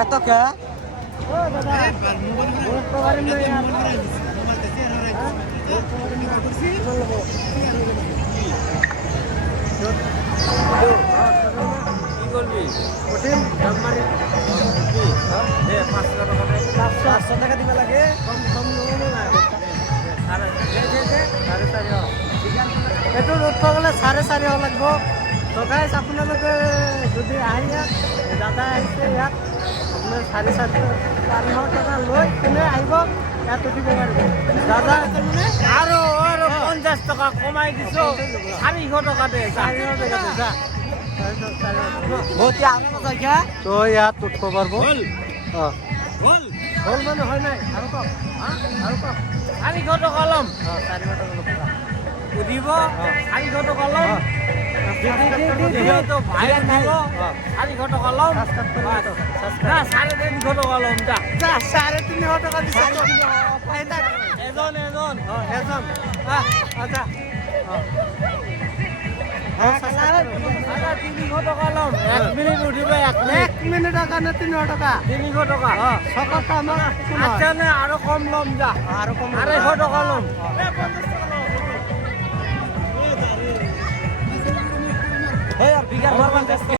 এত কে পাঁচশো টাকা দিবা লাগে এইটো উঠব গ'লে 4.5 লাগিব তো গাইজ আপোনালোকে যদি আহি ইয়াত দাদা আহিছে ইয়াত আপোনাৰ 4.5 টকা লৈ কিনে আহিব ইয়াত উঠিব পাৰিব দাদা আৰু 50 টকা কমাই দিছো 400 টকা দে 400 টকা দে যা তো ইয়াত উঠব পারবো হল হল মানে হয় নাই আৰু কওক আৰু কওক 400 টকা ল'ম 400 টকা উঠিব 400 টকা ল'ম তো ভাই দিব 400 টকা ল'ম না 350 টকা ল'ম যা 350 টকা দিছে এজন এজন আচ্ছা 300 টকা ল'ম 1 মিনিট উঠিব 1 মিনিটৰ কাৰণে 300 টকা 300 টকা সকত আমাৰ আচ্ছা নে আৰু কম ল'ম যা আৰু কম 250 টকা ল'ম এই বিঘাৰ ঘৰ